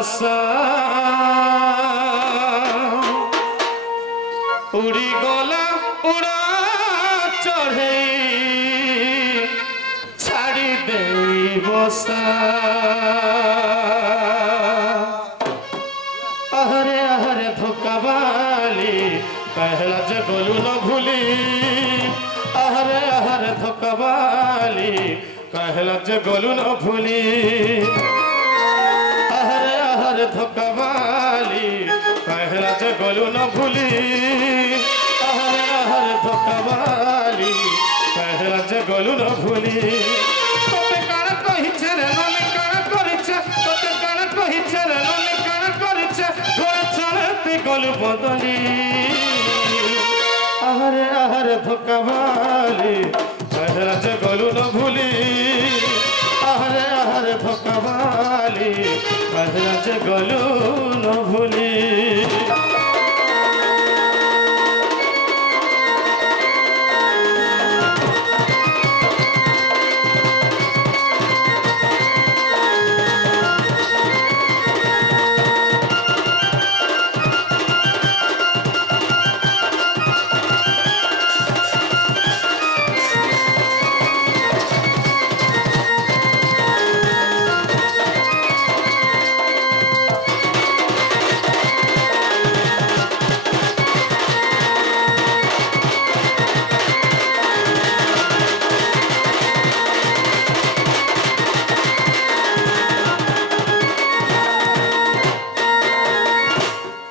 आशा उड़ी गला उड़ा चढ़े छाड़ी दे बसा आहरे आहरे धोकाबाली पहला जगलू न भूली आहरे आहरे धोकाबाली पहला जगलू न भूली आहरे आहरे धोकाबाली पहला जगलू न भूली आहरे आहरे धोकाबाली पहला जगलू न भूली तोते काना कहिछे रे नले काना करिछे तोते काना कहिछे रे नले काना करिछे घोड़ा चढ़ते गलू बदली आहरे आहरे धोकाबाली पहला जगलू न भूली आहरे आहरे धोकाबाली पहला जगलू न भूली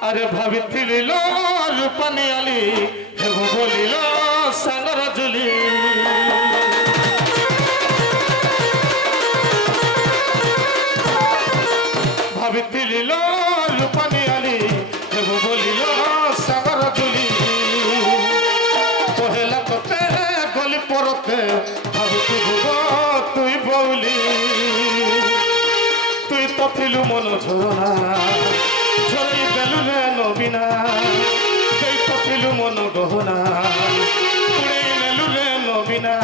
अरे भाभी लो रूपानी आली हेबो बोलिल सागर जुली भाभी लो रूपानी आली हेबो बोलिल सागर जुली पहला कते गली परते भाभी तुई बौली तुई तो थिलु मन झोना झरई देलु रे नबीना कई पथिलु मन गहना उड़ई नेलु रे नबीना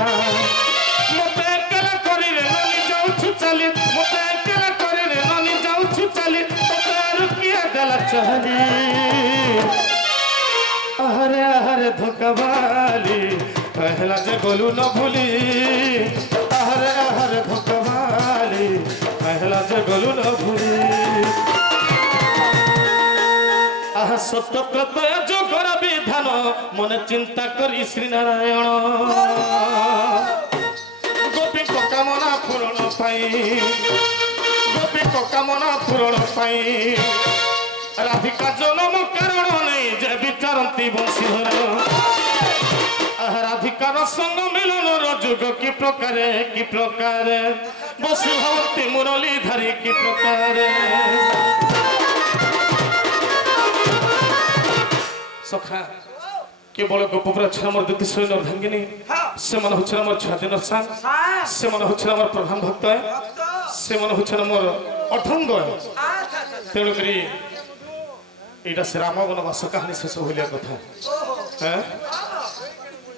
मते केला करी रे ननी जाउछु चली मते केला करी रे ननी जाउछु चली तते रुकिया देला चहली आहरे आहरे धोकाबाली पहला जे गोलू न भूली आहरे आहरे धोकाबाली पहला जे गोलू न भूली आहा सत्य प्रत्यय जोगर विधान मन चिंता करी श्री नारायण गोपी कामना पूरण पाई गोपी कामना पूरण पाई राधिका जन्म कारण नहीं जे विचारती बंशीधर राधिकार संग मिलन जुग कि प्रकार बसी भवती मुरली धारी कि प्रकार सखा केवल गोपपुरा छामर द्वितीय शैल धांगिनी से मन होछन मोर छादिन सान से मन होछन मोर प्रधान भक्त से मन होछन मोर अठंग तेणु करी एटा से राम वनवास कहानी शेष होलिया कथा हैं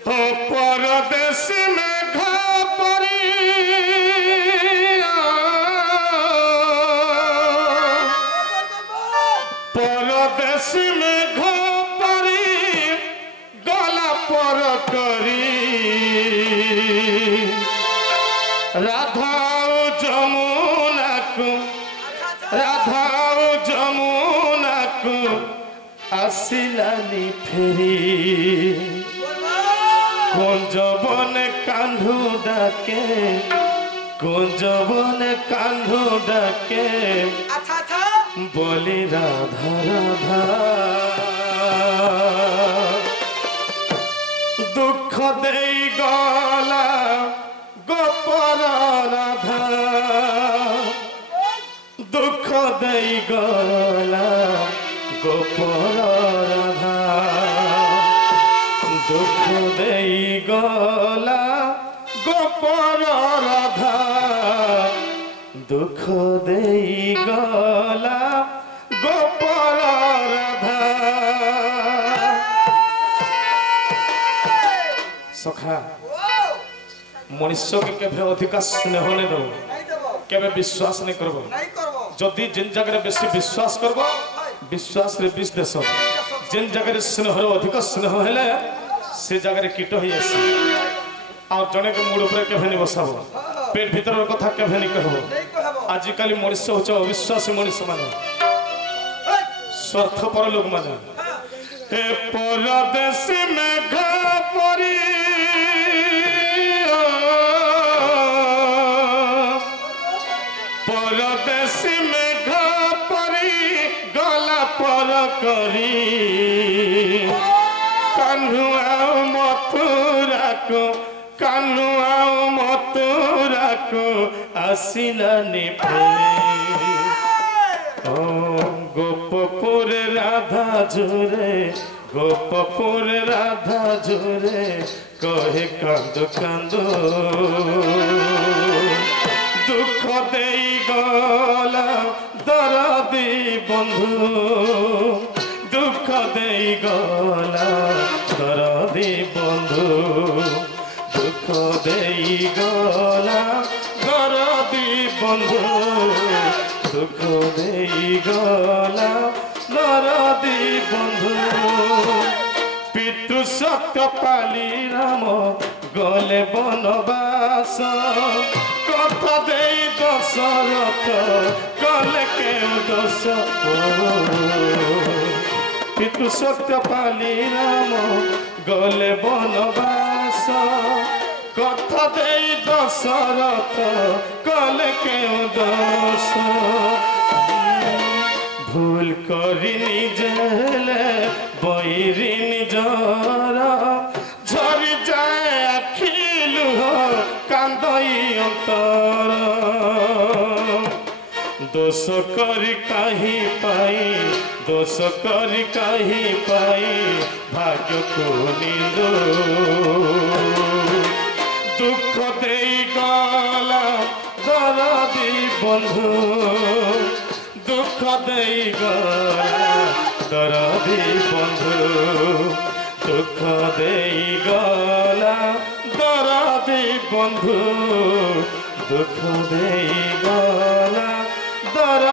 तो परदेश में घपरी परदेश में पर करी राधा जमुना को आसिलानी फेरी कुंजबन कांधु डाके बोली राधा राधा दुख दे गला गोपर राधा दुख दे गला गोपर राधा दुख दे गला गोपर राधा दुख दे गला गोपर राधा सखा मनुष्य के केभे अधिका स्नेह नहीं दो केभे विश्वास नहीं करबो जदि जिन जगह बेसी विश्वास करब विश्वास रे बीस देश जिन जगह स्नेह अधिक स्नेह हेले से जगह कीट हो आसी आ जने के मूड ऊपर केभे नहीं बसाब पेट भीतर कथा केभे नहीं कहब आजिकल मनुष्य होचे अविश्वासी मनुष्य माने स्वार्थपर लोक माने ए परदेसी मेघ परी परदेसी मेघ परी गला पर करी कान्हुआ मथुरा को कान्हुआ मथुरा को आसिलानी फेरी गोपपुर राधा झुरे गोपपुर राधा झुरे कहे कांदो कांदो दुख दे गला दरदी बंधु दुख दे गला दरदी बंधु दुख दे गला दरदी बंधु दुख दे गला दरदी बंधु पितृ सत्य पाली राम गले बनवास कथा दे दशरथ गले के दश पितृ सत्य पाली राम गले बनवास कथा दे दशरथ गले के दश भूल करी निजेले बैरी निजर झरी जाए आखिलु कांदई अंतर दोष करी कहीं पाई दोष करी कहीं पाई भाग्य को निंदो दुख दे गला दरदी बंधु दुख दे गला दरदी बंधु दुख दे गला दरदी बंधु दुख दे गला दर